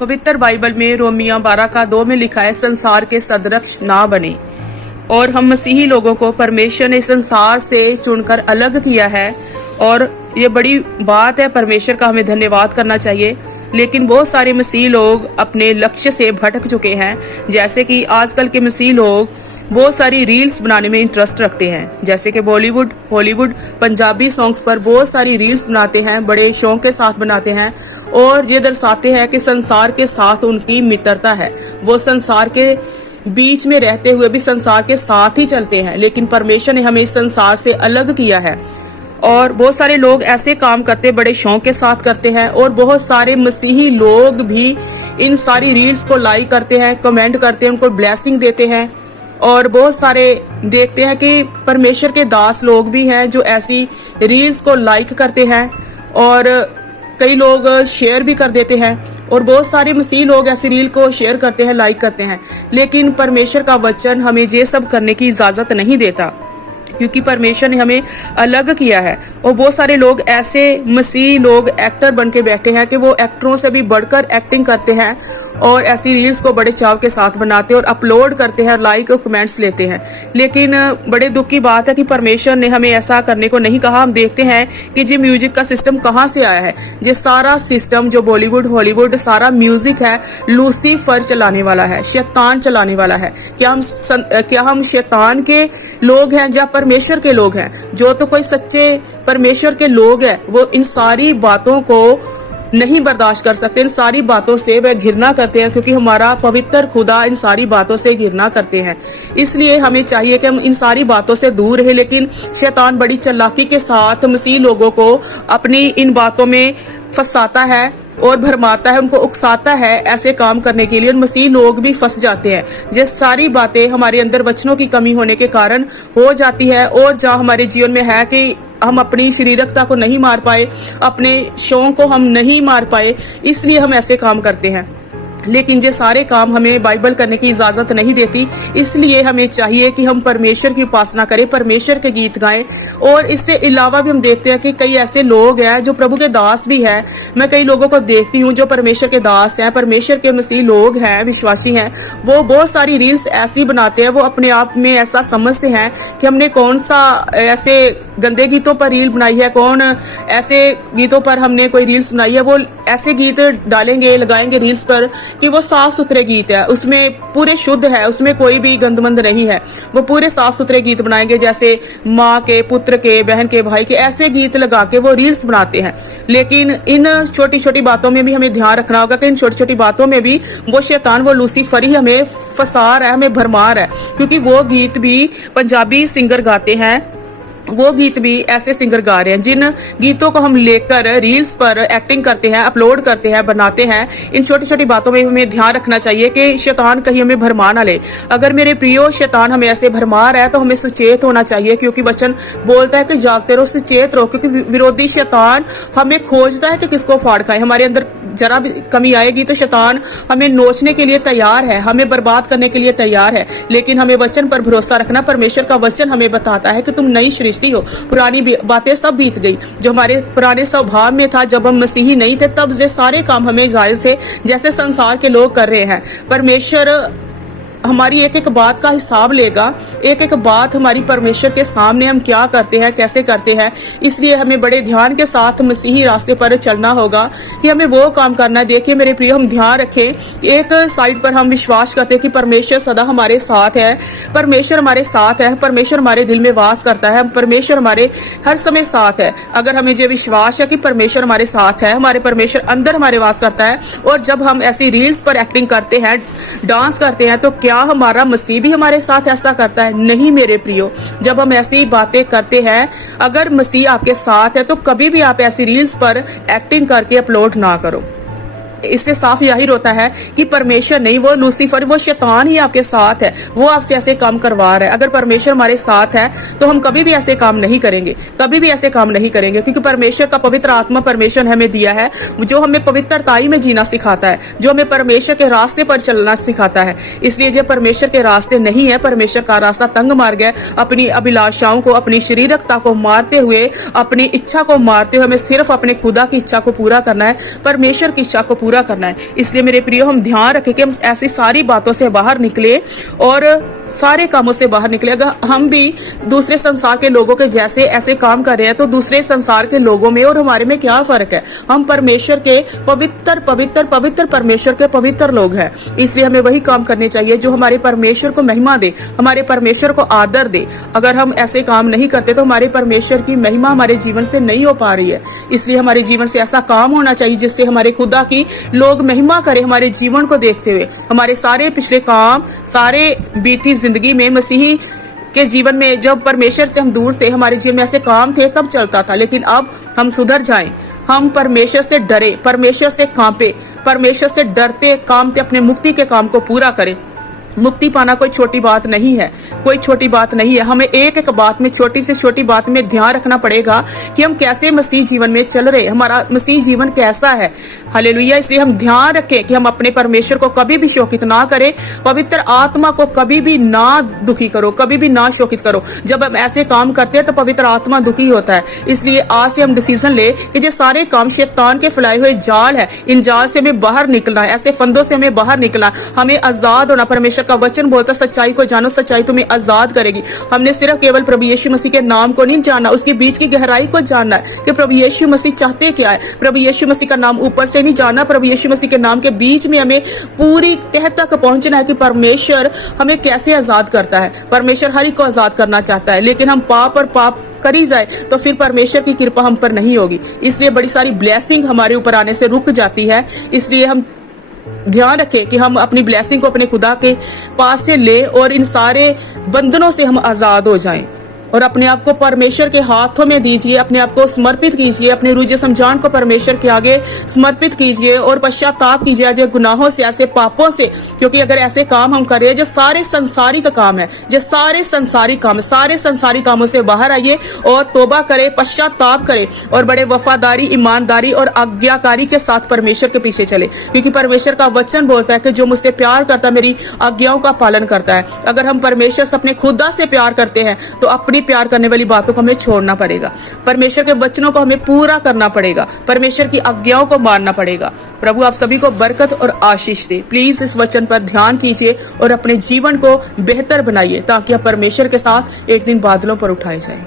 पवित्र बाइबल में रोमिया 12:2 में लिखा है, संसार के सदृश ना बने। और हम मसीही लोगों को परमेश्वर ने संसार से चुनकर अलग किया है और ये बड़ी बात है, परमेश्वर का हमें धन्यवाद करना चाहिए। लेकिन बहुत सारे मसीही लोग अपने लक्ष्य से भटक चुके हैं। जैसे कि आजकल के मसीही लोग बहुत सारी रील्स बनाने में इंटरेस्ट रखते हैं, जैसे कि बॉलीवुड, हॉलीवुड, पंजाबी सॉन्ग्स पर बहुत सारी रील्स बनाते हैं, बड़े शौक के साथ बनाते हैं और ये दर्शाते हैं कि संसार के साथ उनकी मित्रता है। वो संसार के बीच में रहते हुए भी संसार के साथ ही चलते हैं, लेकिन परमेश्वर ने हमें इस संसार से अलग किया है। और बहुत सारे लोग ऐसे काम करते बड़े शौक के साथ करते हैं और बहुत सारे मसीही लोग भी इन सारी रील्स को लाइक करते हैं, कमेंट करते हैं, उनको ब्लेसिंग देते हैं। और बहुत सारे देखते हैं कि परमेश्वर के दास लोग भी हैं जो ऐसी रील्स को लाइक करते हैं और कई लोग शेयर भी कर देते हैं और बहुत सारे मसीही लोग ऐसी रील को शेयर करते हैं, लाइक करते हैं। लेकिन परमेश्वर का वचन हमें ये सब करने की इजाजत नहीं देता, क्योंकि परमेश्वर ने हमें अलग किया है। और बहुत सारे लोग ऐसे मसीही लोग एक्टर बन के बैठे हैं कि वो एक्टरों से भी बढ़कर एक्टिंग करते हैं और ऐसी रील्स को बड़े चाव के साथ बनाते हैं और अपलोड करते हैं और लाइक और कमेंट्स लेते हैं। लेकिन बड़े दुख की बात है कि परमेश्वर ने हमें ऐसा करने को नहीं कहा। हम देखते हैं कि ये म्यूजिक का सिस्टम कहाँ से आया है। ये सारा सिस्टम जो बॉलीवुड, हॉलीवुड, सारा म्यूजिक है, लूसीफर चलाने वाला है, शैतान चलाने वाला है। क्या हम शैतान के लोग हैं या परमेश्वर के लोग हैं? जो तो कोई सच्चे परमेश्वर के लोग हैं वो इन सारी बातों को नहीं बर्दाश्त कर सकते, इन सारी बातों से वह घृणा करते हैं, क्योंकि हमारा पवित्र खुदा इन सारी बातों से घृणा करते हैं। इसलिए हमें चाहिए कि हम इन सारी बातों से दूर रहे। लेकिन शैतान बड़ी चालाकी के साथ मसीह लोगों को अपनी इन बातों में फंसाता है और भरमाता है, उनको उकसाता है ऐसे काम करने के लिए। मसीह लोग भी फंस जाते हैं। ये सारी बातें हमारे अंदर वचनों की कमी होने के कारण हो जाती है। और जहाँ हमारे जीवन में है कि हम अपनी शरीरकता को नहीं मार पाए, अपने शौक को हम नहीं मार पाए, इसलिए हम ऐसे काम करते हैं। लेकिन ये सारे काम हमें बाइबल करने की इजाजत नहीं देती। इसलिए हमें चाहिए कि हम परमेश्वर की उपासना करें, परमेश्वर के गीत गाएं। और इससे अलावा भी हम देखते हैं कि कई ऐसे लोग हैं जो प्रभु के दास भी हैं। मैं कई लोगों को देखती हूँ जो परमेश्वर के दास हैं, परमेश्वर के मसीह लोग हैं, विश्वासी हैं। वो बहुत सारी रील्स ऐसी बनाते हैं, वो अपने आप में ऐसा समझते हैं कि हमने कौन सा ऐसे गंदे गीतों पर रील बनाई है, कौन ऐसे गीतों पर हमने कोई रील्स बनाई है। वो ऐसे गीत डालेंगे, लगाएंगे रील्स पर कि वो साफ सुथरे गीत है, उसमें पूरे शुद्ध है, उसमें कोई भी गंदमंद नहीं है। वो पूरे साफ सुथरे गीत बनाएंगे, जैसे माँ के, पुत्र के, बहन के, भाई के, ऐसे गीत लगा के वो रील्स बनाते हैं। लेकिन इन छोटी छोटी बातों में भी हमें ध्यान रखना होगा कि इन छोटी छोटी बातों में भी वो शैतान, वो लूसीफर ही हमें फंसा रहा है, हमें भरमा रहा है। क्योंकि वो गीत भी पंजाबी सिंगर गाते हैं, वो गीत भी ऐसे सिंगर गा रहे हैं जिन गीतों को हम लेकर रील्स पर एक्टिंग करते हैं, अपलोड करते हैं, बनाते हैं। इन छोटी छोटी बातों में हमें ध्यान रखना चाहिए कि शैतान कहीं हमें भरमा ना ले। अगर मेरे प्रियो शैतान हमें ऐसे भरमा रहा है तो हमें सचेत होना चाहिए, क्योंकि वचन बोलता है कि जागते रहो, सचेत रहो, क्योंकि विरोधी शैतान हमें खोजता है कि किसको फाड़ खाए। हमारे अंदर जरा भी कमी आएगी तो शैतान हमें नोचने के लिए तैयार है, हमें बर्बाद करने के लिए तैयार है। लेकिन हमें वचन पर भरोसा रखना। परमेश्वर का वचन हमें बताता है कि तुम नई सृष्टि हो, पुरानी बातें सब बीत गई। जो हमारे पुराने स्वभाव में था, जब हम मसीही नहीं थे, तब ये सारे काम हमें जायज थे जैसे संसार के लोग कर रहे हैं। परमेश्वर हमारी एक एक बात का हिसाब लेगा, एक एक बात हमारी परमेश्वर के सामने हम क्या करते हैं, कैसे करते हैं। इसलिए हमें बड़े ध्यान के साथ मसीही रास्ते पर चलना होगा कि हमें वो काम करना है। देखिए मेरे प्रिय, हम ध्यान रखें, एक साइड पर हम विश्वास करते हैं कि परमेश्वर सदा हमारे साथ है, परमेश्वर हमारे साथ है, परमेश्वर हमारे दिल में वास करता है, परमेश्वर हमारे हर समय साथ है। अगर हमें ये विश्वास है कि परमेश्वर हमारे साथ है, हमारे परमेश्वर अंदर हमारे वास करता है, और जब हम ऐसी रील्स पर एक्टिंग करते हैं, डांस करते हैं, तो क्या हमारा मसीह भी हमारे साथ ऐसा करता है? नहीं मेरे प्रियो। जब हम ऐसी बातें करते हैं, अगर मसीह आपके साथ है तो कभी भी आप ऐसी रील्स पर एक्टिंग करके अपलोड ना करो। इससे साफ जाहिर होता है कि परमेश्वर नहीं, वो लूसीफर, वो शैतान ही आपके साथ है, वो आपसे ऐसे काम करवा रहा है। अगर परमेश्वर हमारे साथ है तो हम कभी भी ऐसे काम नहीं करेंगे, कभी भी ऐसे काम नहीं करेंगे, क्योंकि परमेश्वर का पवित्र आत्मा परमेश्वर ने हमें दिया है, जो हमें पवित्रताई में जीना सिखाता है, जो हमें परमेश्वर के रास्ते पर चलना सिखाता है। इसलिए जो परमेश्वर के रास्ते नहीं है, परमेश्वर का रास्ता तंग मार गया, अपनी अभिलाषाओं को, अपनी शरीरकता को मारते हुए, अपनी इच्छा को मारते हुए हमें सिर्फ अपने खुदा की इच्छा को पूरा करना है, परमेश्वर की इच्छा को पूरा करना है। इसलिए मेरे प्रियो, हम ध्यान रखें कि हम ऐसी सारी बातों से बाहर निकले और सारे कामों से बाहर निकले। अगर हम भी दूसरे संसार के लोगों के जैसे ऐसे काम कर रहे हैं तो दूसरे संसार के लोगों में और हमारे में क्या फर्क है? हम परमेश्वर के पवित्र पवित्र पवित्र परमेश्वर के पवित्र लोग हैं। इसलिए हमें वही काम करने चाहिए जो हमारे परमेश्वर को महिमा दे, हमारे परमेश्वर को आदर दे। अगर हम ऐसे काम नहीं करते तो हमारे परमेश्वर की महिमा हमारे जीवन से नहीं हो पा रही है। इसलिए हमारे जीवन से ऐसा काम होना चाहिए जिससे हमारे खुदा की लोग महिमा करें। हमारे जीवन को देखते हुए हमारे सारे पिछले काम, सारे बीती जिंदगी में, मसीही के जीवन में जब परमेश्वर से हम दूर थे, हमारे जीवन में ऐसे काम थे तब चलता था, लेकिन अब हम सुधर जाएं। हम परमेश्वर से डरे, परमेश्वर से कांपे, परमेश्वर से डरते कांपते अपने मुक्ति के काम को पूरा करें। मुक्ति पाना कोई छोटी बात नहीं है, कोई छोटी बात नहीं है। हमें एक एक बात में, छोटी से छोटी बात में ध्यान रखना पड़ेगा कि हम कैसे मसीह जीवन में चल रहे, हमारा मसीह जीवन कैसा है। हालेलुया। इसलिए हम ध्यान रखें कि हम अपने परमेश्वर को कभी भी शोकित ना करें, पवित्र आत्मा को कभी भी ना दुखी करो, कभी भी ना शोकित करो। जब हम ऐसे काम करते हैं तो पवित्र आत्मा दुखी होता है। इसलिए आज से हम डिसीजन ले कि ये सारे काम शैतान के फैलाए हुए जाल है, इन जाल से हमें बाहर निकलना है, ऐसे फंदों से हमें बाहर निकलना, हमें आजाद होना। परमेश्वर का वचन बोलता, सच्चाई को जानो, सच्चाई तुम्हें आजाद करेगी। हमने सिर्फ केवल प्रभु यीशु मसीह के नाम को नहीं जानना, उसके बीच की गहराई को जानना है कि प्रभु यीशु मसीह चाहते क्या है। प्रभु यीशु मसीह का नाम ऊपर से नहीं जानना, प्रभु यीशु मसीह के नाम के बीच में हमें पूरी तह तक पहुंचना है कि परमेश्वर हमें कैसे आजाद करता है। परमेश्वर हर एक को आजाद करना चाहता है, लेकिन हम पाप और पाप करी जाए तो फिर परमेश्वर की कृपा हम पर नहीं होगी। इसलिए बड़ी सारी ब्लेसिंग हमारे ऊपर आने से रुक जाती है। इसलिए हम ध्यान रखें कि हम अपनी ब्लेसिंग को अपने खुदा के पास से ले और इन सारे बंधनों से हम आजाद हो जाएं और अपने आप को परमेश्वर के हाथों में दीजिए, अपने आप को समर्पित कीजिए, अपने रुझे समझान को परमेश्वर के आगे समर्पित कीजिए और पश्चाताप कीजिए आज गुनाहों से, ऐसे पापों से। क्योंकि अगर ऐसे काम हम करें जो सारे संसारी का काम है, जो सारे संसारी काम, सारे संसारी कामों से बाहर आइए और तौबा करें, पश्चाताप करें और बड़े वफादारी, ईमानदारी और आज्ञाकारी के साथ परमेश्वर के पीछे चले। क्योंकि परमेश्वर का वचन बोलता है कि जो मुझसे प्यार करता है मेरी आज्ञाओं का पालन करता है। अगर हम परमेश्वर से, अपने खुदा से प्यार करते हैं तो अपनी प्यार करने वाली बातों को हमें छोड़ना पड़ेगा, परमेश्वर के वचनों को हमें पूरा करना पड़ेगा, परमेश्वर की आज्ञाओं को मानना पड़ेगा। प्रभु आप सभी को बरकत और आशीष दे। प्लीज इस वचन पर ध्यान कीजिए और अपने जीवन को बेहतर बनाइए ताकि आप परमेश्वर के साथ एक दिन बादलों पर उठाए जाएं।